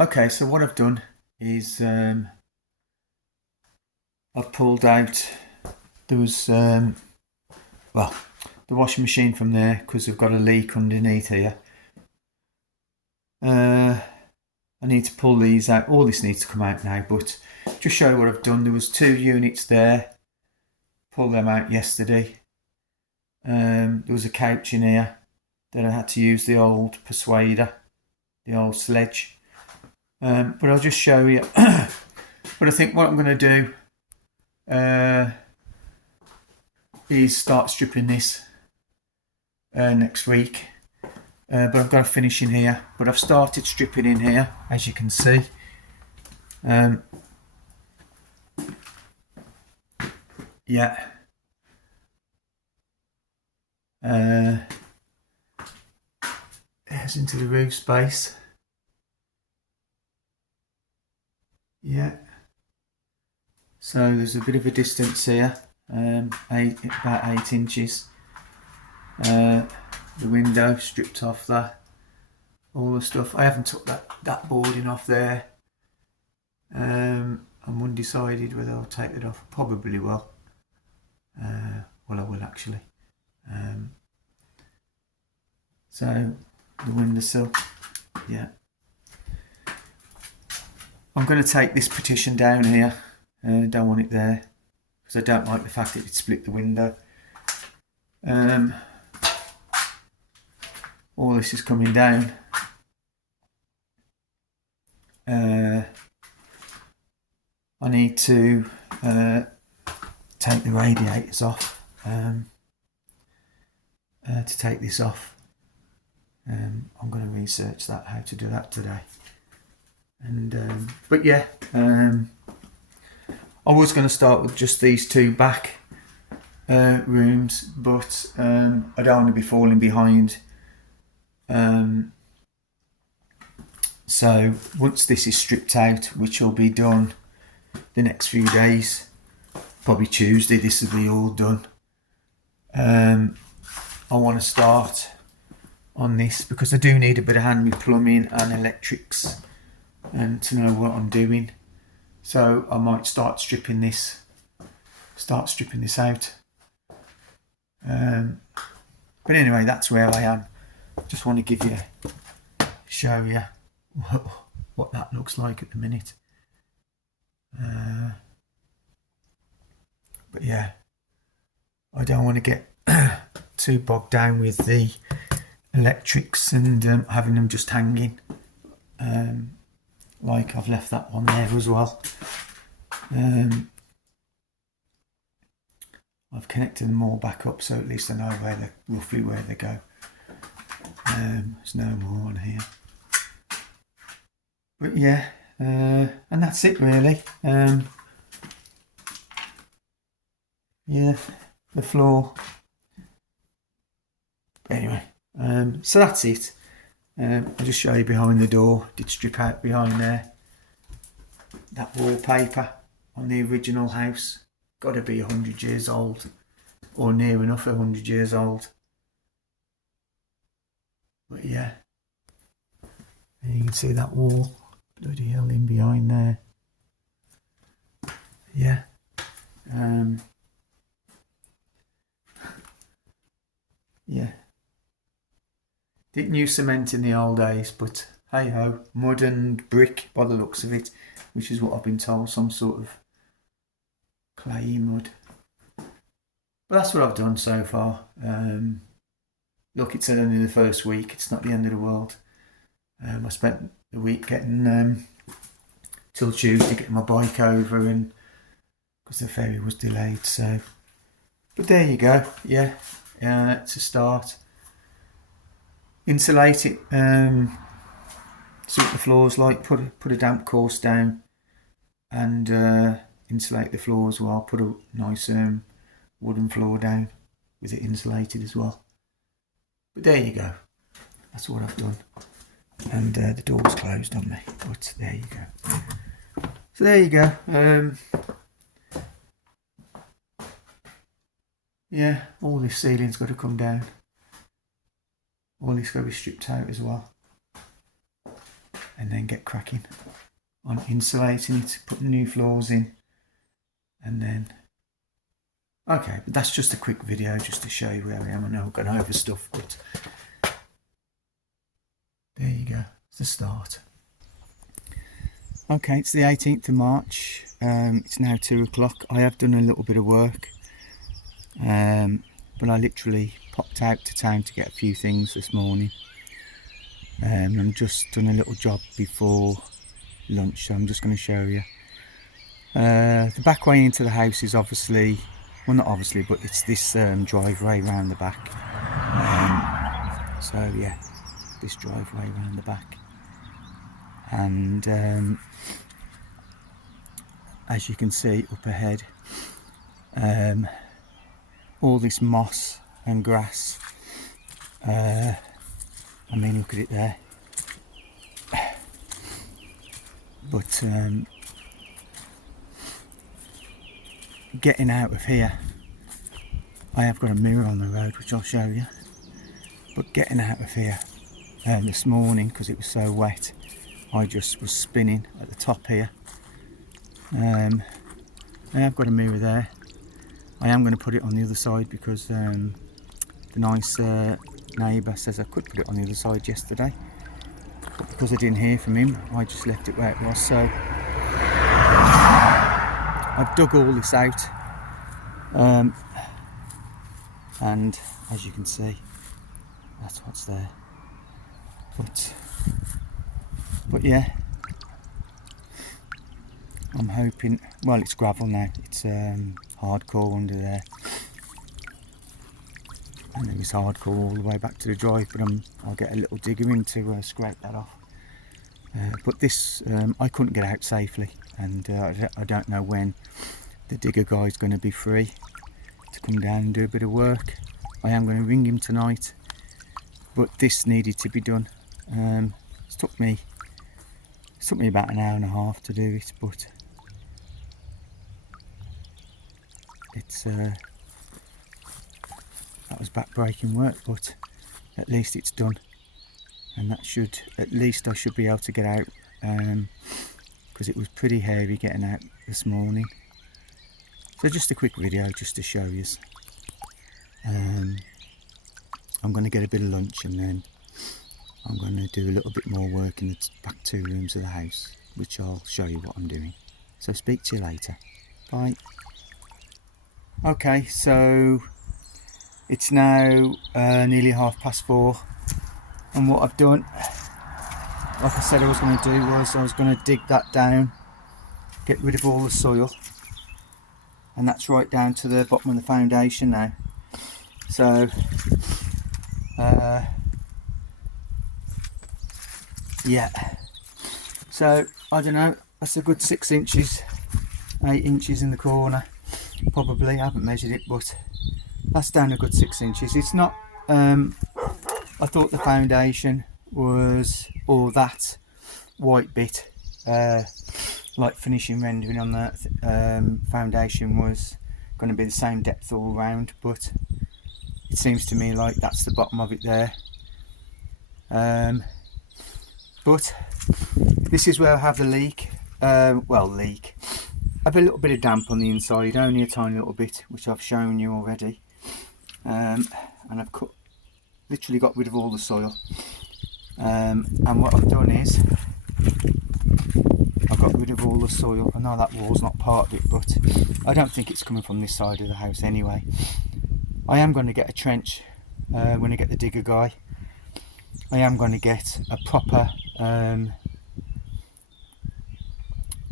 Okay, so what I've done is I've pulled out, there was, the washing machine from there because we've got a leak underneath here. I need to pull these out. All this needs to come out now, but just show you what I've done. There was 2 units there. Pulled them out yesterday. There was a couch in here that I had to use the old persuader, the old sledge. But I'll just show you. But I think what I'm going to do is start stripping this next week. But I've got to finish in here. But I've started stripping in here, as you can see. Yeah. There's into the roof space. Yeah. So there's a bit of a distance here, about 8 inches. The window stripped off that, all the stuff. I haven't took that boarding off there. I'm undecided whether I'll take it off. Probably will. Well, I will actually. So the windowsill, yeah. I'm going to take this partition down here. Don't want it there because I don't like the fact that it split the window. All this is coming down. I need to take the radiators off. To take this off. I'm going to research that, how to do that today. And but yeah, I was going to start with just these 2 back rooms, but I don't want to be falling behind. So once this is stripped out, which will be done the next few days, probably Tuesday, this will be all done. I want to start on this because I do need a bit of hand with plumbing and electrics and to know what I'm doing. So I might start stripping this out. But anyway, that's where I am. Just want to show you what that looks like at the minute. But yeah, I don't want to get too bogged down with the electrics and having them just hanging. Like I've left that one there as well. I've connected them all back up so at least I know roughly where they go. There's no more on here. But yeah, and that's it really. Yeah, the floor. Anyway, so that's it. I'll just show you behind the door. Did strip out behind there. That wallpaper on the original house. Got to be 100 years old, or near enough 100 years old. But yeah, and you can see that wall, bloody hell, in behind there. Yeah. Yeah. Didn't use cement in the old days, but hey ho, mud and brick by the looks of it, which is what I've been told, some sort of clayey mud. But that's what I've done so far. Look, it's only the first week, it's not the end of the world. I spent the week getting till Tuesday getting my bike over, and because the ferry was delayed. So, but there you go. Yeah, to start, insulate it. See what the floor's like. Put a damp course down, and insulate the floor as well. Put a nice wooden floor down with it insulated as well. But there you go. That's what I've done. And the door's closed on me, but there you go. So there you go. Yeah, all this ceiling's got to come down. All this got to be stripped out as well. And then get cracking on insulating it, putting new floors in. And then, okay, but that's just a quick video just to show you where I am. I know I've gone over stuff, but there you go, it's the start. Okay, it's the 18th of March. It's now 2 o'clock. I have done a little bit of work, but I literally popped out to town to get a few things this morning. I'm just done a little job before lunch, so I'm just going to show you. The back way into the house is obviously, well, not obviously, but it's this driveway round the back. So yeah, this driveway round the back, and as you can see up ahead, all this moss and grass. I mean, look at it there. But getting out of here, I have got a mirror on the road which I'll show you, but getting out of here this morning, because it was so wet, I just was spinning at the top here. I have got a mirror there. I am going to put it on the other side because the nice neighbour says I could put it on the other side yesterday, but because I didn't hear from him, I just left it where it was. So I've dug all this out, and as you can see, that's what's there. But yeah, I'm hoping, well, it's gravel now, it's hardcore under there, and it was hardcore all the way back to the drive, but I'll get a little digger in to scrape that off. But this, I couldn't get out safely, and I don't know when the digger guy's going to be free to come down and do a bit of work. I am going to ring him tonight, but this needed to be done. It took me about an hour and a half to do it, but it's that was back-breaking work, but at least it's done, and that should, at least I should be able to get out, because it was pretty hairy getting out this morning. So just a quick video just to show you. I'm going to get a bit of lunch, and then I'm going to do a little bit more work in the back 2 rooms of the house, which I'll show you what I'm doing. So speak to you later. Bye. Okay, so it's now nearly 4:30, and what I've done, like I said I was going to do, was I was going to dig that down, get rid of all the soil, and that's right down to the bottom of the foundation now. So yeah, so I don't know, that's a good 6 inches, 8 inches in the corner probably. I haven't measured it, but that's down a good 6 inches. It's not, I thought the foundation was, or that white bit, like finishing rendering on that foundation, was going to be the same depth all round, but it seems to me like that's the bottom of it there. But this is where I have the leak. Leak. I have a little bit of damp on the inside, only a tiny little bit, which I've shown you already. And I've literally got rid of all the soil. And what I've done is, I've got rid of all the soil. I know that wall's not part of it, but I don't think it's coming from this side of the house anyway. I am going to get a trench when I get the digger guy. I am going to get a proper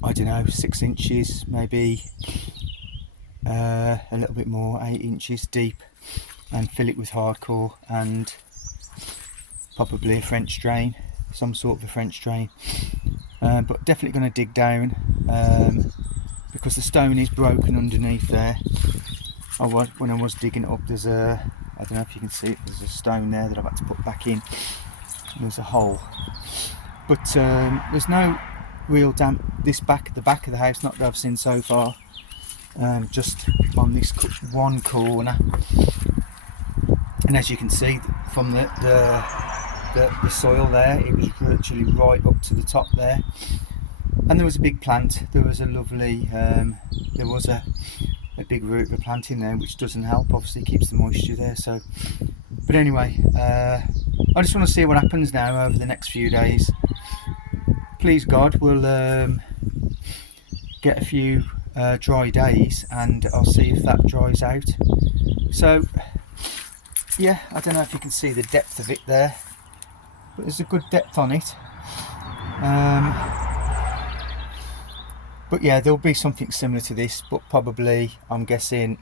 I don't know, 6 inches, maybe a little bit more, 8 inches deep, and fill it with hardcore and probably a French drain, some sort of a French drain. But definitely going to dig down because the stone is broken underneath there. When I was digging it up, there's a, I don't know if you can see it, there's a stone there that I've had to put back in. There's a hole, but there's no real damp the back of the house, not that I've seen so far. Just on this one corner, and as you can see from the soil there, it was virtually right up to the top there. And there was a big plant, there was a lovely there was a big root of a plant in there, which doesn't help, obviously keeps the moisture there. So but anyway, I just want to see what happens now over the next few days. Please God, we'll get a few dry days and I'll see if that dries out. So yeah, I don't know if you can see the depth of it there, but there's a good depth on it. But yeah, there'll be something similar to this, but probably, I'm guessing,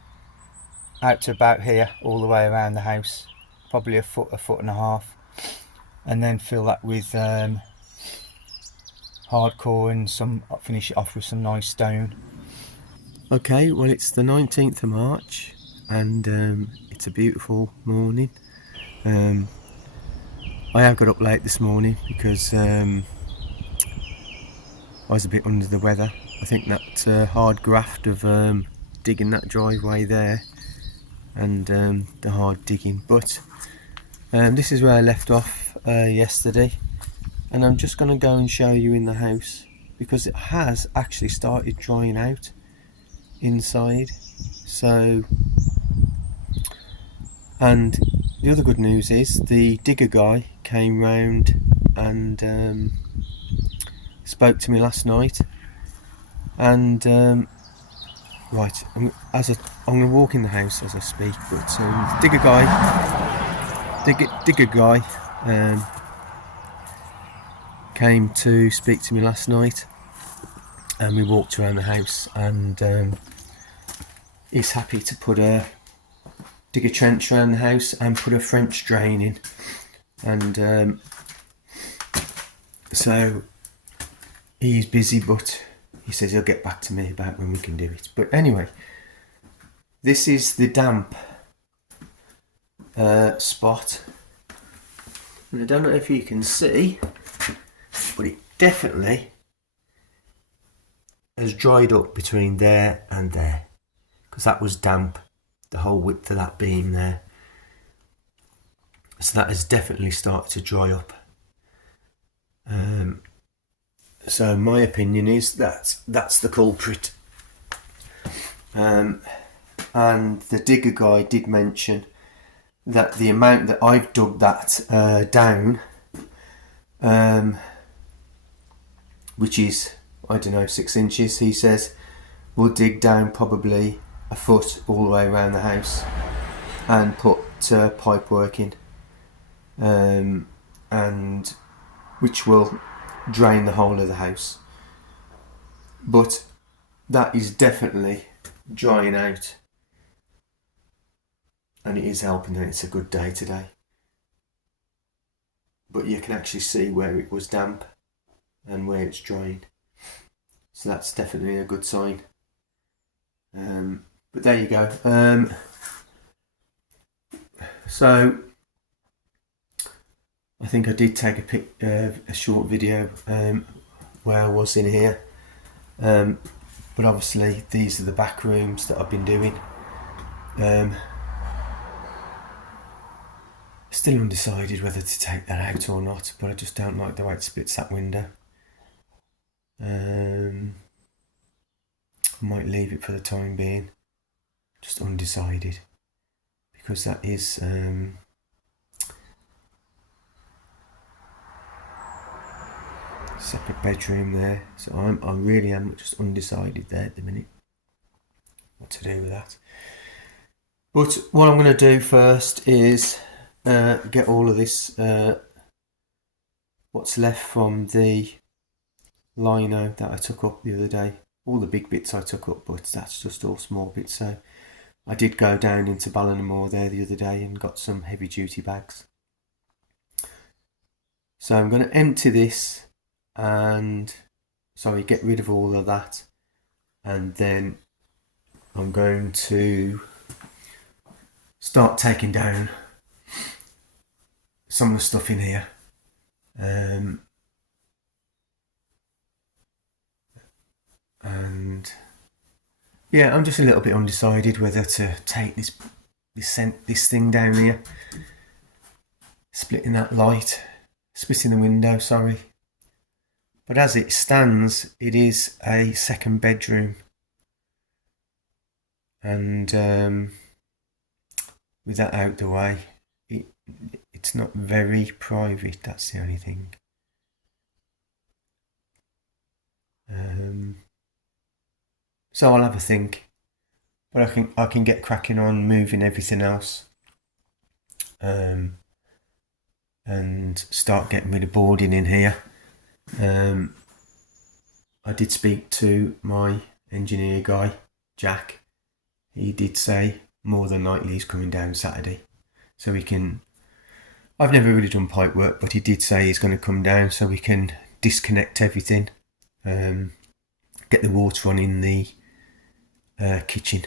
out to about here, all the way around the house, probably a foot and a half, and then fill that with hardcore and finish it off with some nice stone. Okay, well, it's the 19th of March and it's a beautiful morning. I have got up late this morning because I was a bit under the weather. I think that hard graft of digging that driveway there and the hard digging, but this is where I left off yesterday, and I'm just going to go and show you in the house because it has actually started drying out inside. So, and the other good news is the digger guy came round and spoke to me last night, and right, I'm going to walk in the house as I speak, but digger guy came to speak to me last night, and we walked around the house, and he's happy to dig a trench around the house and put a French drain in, and so he's busy, but he says he'll get back to me about when we can do it. But anyway, this is the damp spot, and I don't know if you can see, but it definitely has dried up between there and there, because that was damp, the whole width of that beam there. So that has definitely started to dry up. So my opinion is that that's the culprit. And the digger guy did mention that the amount that I've dug that down, which is, I don't know, 6 inches, he says, we'll dig down probably a foot all the way around the house and put pipe work in, and which will drain the whole of the house. But that is definitely drying out, and it is helping, and it's a good day today. But you can actually see where it was damp and where it's drying, so that's definitely a good sign. But there you go. So I think I did take a short video where I was in here, but obviously these are the back rooms that I've been doing. Still undecided whether to take that out or not, but I just don't like the way it splits that window. I might leave it for the time being, just undecided, because that is separate bedroom there, so I really am just undecided there at the minute what to do with that. But what I'm going to do first is get all of this what's left from the lino that I took up the other day. All the big bits I took up, but that's just all small bits. So I did go down into Ballinamore there the other day and got some heavy duty bags. So I'm going to empty this and get rid of all of that, and then I'm going to start taking down some of the stuff in here. And yeah, I'm just a little bit undecided whether to take this thing down here, splitting the window, sorry. But as it stands, it is a second bedroom, and with that out the way, it's not very private. That's the only thing. So I'll have a think, but I can get cracking on moving everything else, and start getting rid of boarding in here. I did speak to my engineer guy, Jack. He did say more than likely he's coming down Saturday, so we can. I've never really done pipe work, but he did say he's going to come down so we can disconnect everything, get the water on in the kitchen.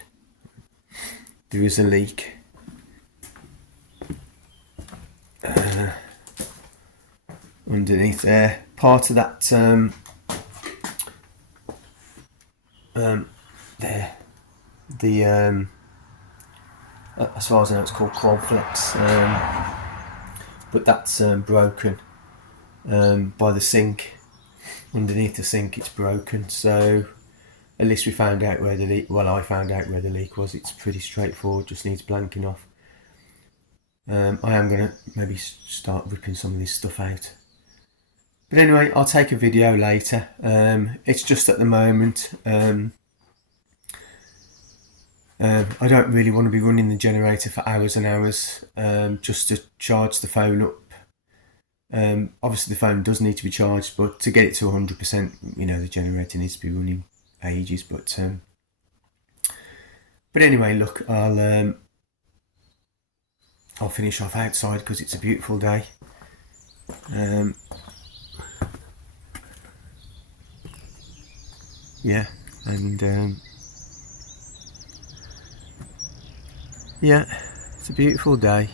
There is a leak. Underneath there, part of that there, the as far as I know it's called Qualflex, but that's broken by the sink. Underneath the sink it's broken, so at least we found out where the leak, well I found out where the leak was. It's pretty straightforward, just needs blanking off. I am going to maybe start ripping some of this stuff out. But anyway, I'll take a video later. It's just at the moment, I don't really want to be running the generator for hours and hours just to charge the phone up. Obviously the phone does need to be charged, but to get it to 100%, the generator needs to be running ages. But anyway, look, I'll finish off outside because it's a beautiful day. Yeah, and yeah, it's a beautiful day.